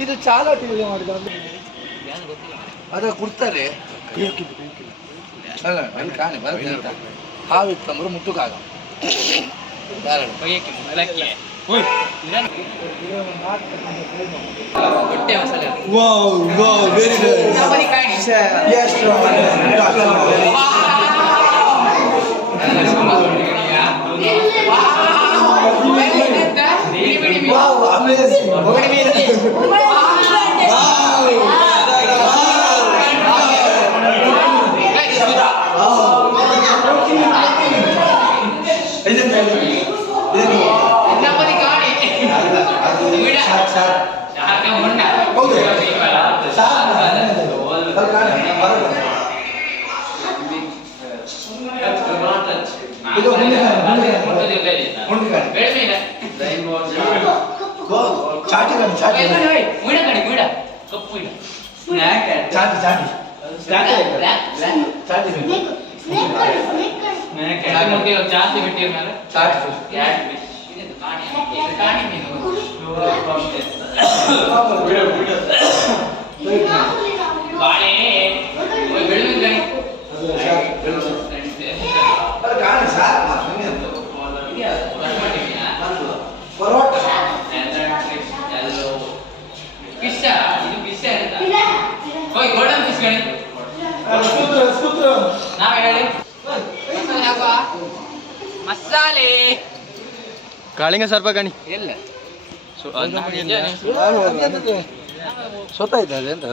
ಇದು ಚಾಲೋ ಟಿವಿ ಮಾಡಿದ ಅದ ಕೊಡ್ತಾರೆ ಅಲ್ಲ ಅಲ್ಲಿ ಕಾಣೆ ಬರುತ್ತೆ ಅಂತ ಹಾವಿತ್ತಂದ್ರೆ ಮುಟ್ಟುಕಾಗ ಮಸಾಲೆ ಕಾಳಿಂಗ ಸರ್ಪ ಗಣಿ ಎಲ್ಲ ಸ್ವತ ಇದ್ದಾರೆ ಅಂತ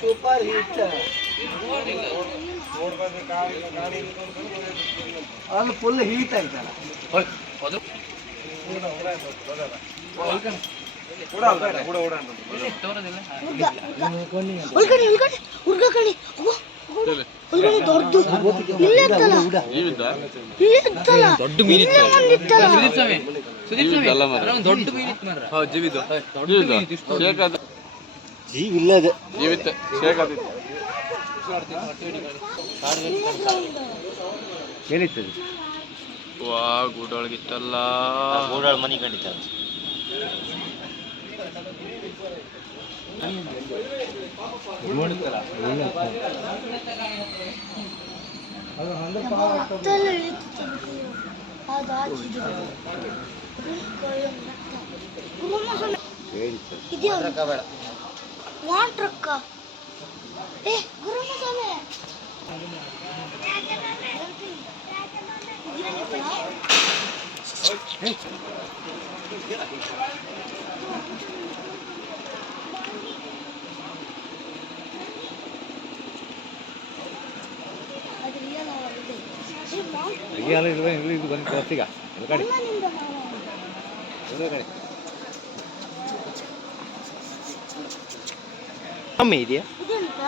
ಸೂಪರ್ ಹಿಟ್ ಅದು ಫುಲ್ ಹೀಟ್ ಆಯ್ತಲ್ಲ ದೊಡ್ಡ ಜೀವಿಲ್ಲದೆ ಜೀವಿತ ಏನಿರ್ತದೆ ವಾ ಗೂಡೊಳಗಿತ್ತಲ್ಲ ಗೂಡೊಳ ಮನಿ ಕಂಡಿತ ಇದು ಬಂದು ಬರ್ತೀಗ ಕಡೆ ಆಮೆ ಇದೆಯಾ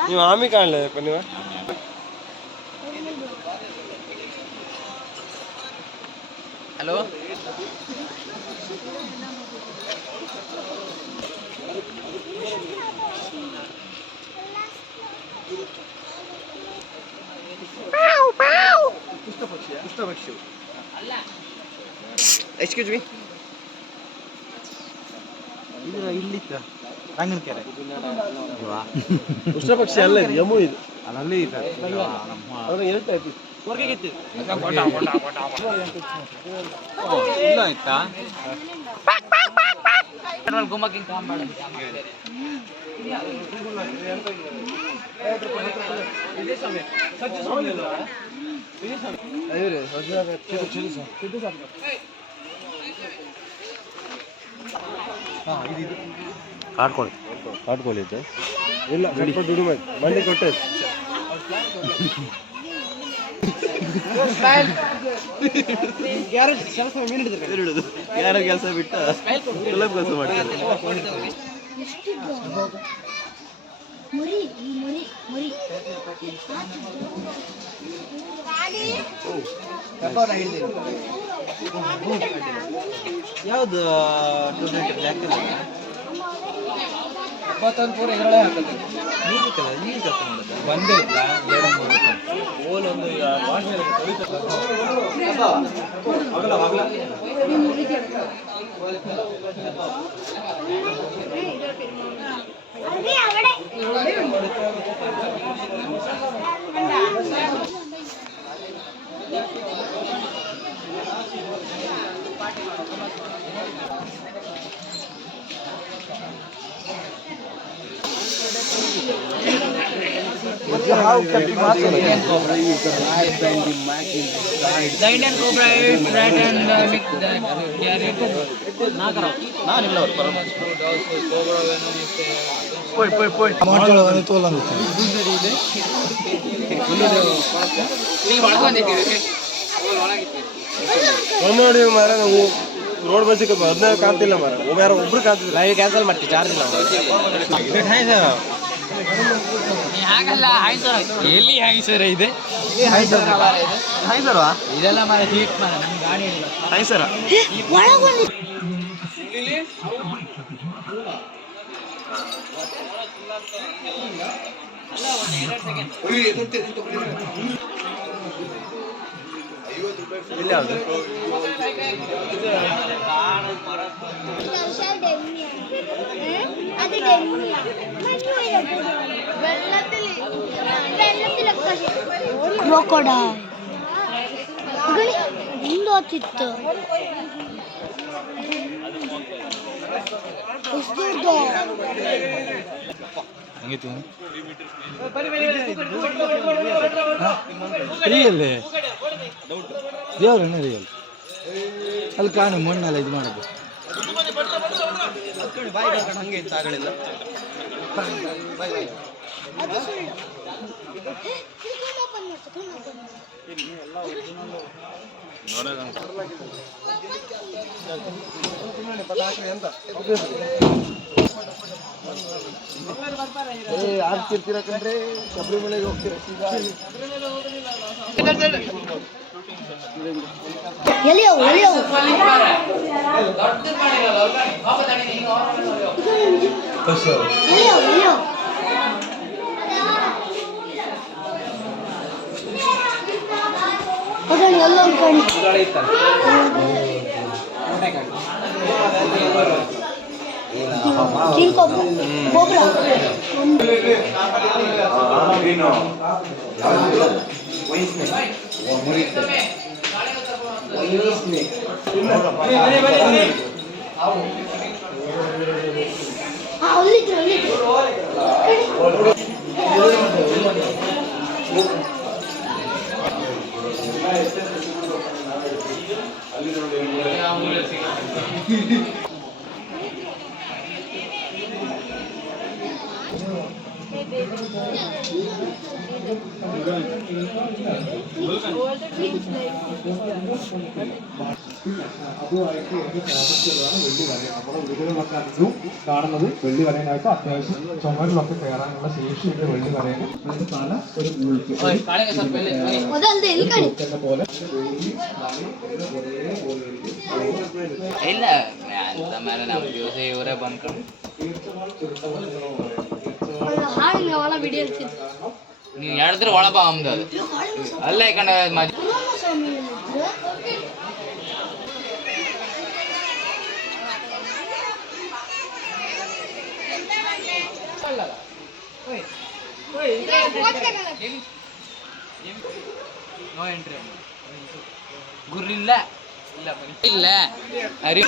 ನೀವು ಆಮೆ ಕಾಣಲಪ್ಪ ನೀವು ಹಲೋ ಪುಷ್ಟಪಕ್ಷಿ ಎಕ್ಸ್ಕ್ಯೂಸ್ ಮೀ ಇದು ಇಲ್ಲಿತ್ತ ರಂಗನಕೆರೆ ಪುಷ್ಟಪಕ್ಷಿ ಅಲ್ಲ ಇದು ಯಮು ಇದು ಅಲ್ಲಿ ಅವ್ರಿಗೆ ಹೇಳ್ತಾ ಇತ್ತು ಇಲ್ಲ ಆಯ್ತಾ ಗುಮ್ಮಕ್ಕೆ ಕಾಮ್ ಮಾಡಿ ಕಾಡ್ಕೊಳ್ಳಿದ್ದೆ ಇಲ್ಲ ಸ್ವಲ್ಪ ದುಡ್ಡು ಮಂಡಿ ಕೊಟ್ಟೆ ಯಾರೋ ಕೆಲಸ ಬಿಟ್ಟ ಸುಲಭ ಕೆಲಸ ಮಾಡ್ತಾರೆ ಯಾವ್ದು ಪೂರ ಇದರೊಳಗೆ ಹಾಕೋದು ನೀರು ಕೆಲಸ ಮಾಡೋದು ಒಂದೇ ಇಲ್ಲ 2-3 The Indian cobra is red and mix that. ನೋಡಿ ಮಾರ ನಾವು ರೋಡ್ ಬಸ್ಸಿಗೆ ಅದನ್ನ ಕಾಣ್ತಿಲ್ಲ ಮಾರ ಯಾರೋ ಒಬ್ರು ಕಾಣ್ತಿಲ್ಲ ಲೈವ್ ಕ್ಯಾನ್ಸಲ್ ಮಾಡ್ತೀವಿ ಚಾರ್ಜ್ ಇಲ್ಲ ಹಾಗಲ್ಲ ಹಾಯ್ ಸರ್ ಎಲ್ಲಿ ಹಾಯ್ ಸರ್ ಇದೆ ಹಾಯ್ ಸರ್ ಇದೆಲ್ಲ ಮರ ಹೀಟ್ ಮರ ನಮ್ಮ ಗಾಡಿ ಇಲ್ಲ ಹಾಯ್ ಸರ್ ಕ್ರೋಕೋಡೈಲ್ ಹಿಂದೆ ಹೋಗ್ತಿತ್ತು ರಿಯಲ್ ದೇವ್ರನ್ನ ರಿಯಲ್ ಅಲ್ಲಿ ಕಾಣು ಮಣ್ಣೆಲ್ಲ ಇದು ಮಾಡೋದು ಹಂಗೆ ಇತ್ತು ಆಗಲಿಲ್ಲ ಆಗ್ತಿರ್ತೀರಕಂದ್ರೆ ಶಬರಿಮಲೆಗೆ ಹೋಗ್ತೀರ ಎಲಿಯವು ಎಲಿಯವು ಎಲಿಯವು ಎಲಿಯವು ಅದನ್ನು ಎಲ್ಲೊಂದು ಕಣಿ ಕಿಂಗ್ ಕೋಬ್ರಾ ಅಲ್ಲಿದ್ರು കാണുന്നത് വെള്ളി വരയനായിട്ട് അത്യാവശ്യം ചുമരിലൊക്കെ കയറാനുള്ള ശേഷിയുള്ള വെള്ളി വരയന് പല ഒരു ಅದಲ್ಲದೆ ಎಲ್ಲಿ ಕಣಿ പോലെ ಇಲ್ಲ ಅಂತ ಮೇಲೆ ನಾವು ದಿವಸ ಇವರೇ ಬಂದ್ಕೊಂಡು ಹಾಡಿನ ಹೊಲ ಬಿಡಿಯಲ್ತಿದ್ದು ನೀವು ಹೇಳಿದ್ರೆ ಒಳಬ ಅಮ್ದು ಅದು ಅಲ್ಲೇ ಕಂಡ ಸ್ವಾಮಿ ನೋ ಎಂಟ್ರಿ ಗುರ್ರಿಲ್ಲ ಇಲ್ಲ ಅರಿ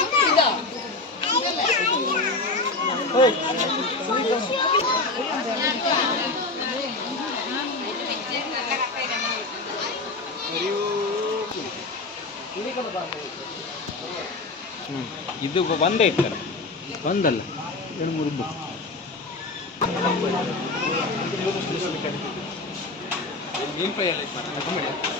ಇದು ಒಂದೇ ಇರ್ತಾರೆ ಒಂದಲ್ಲ ಎರಡು ಮೂರು ಮೀನ್ ಫ್ರೈ ಎಲ್ಲ ಇತ್ತು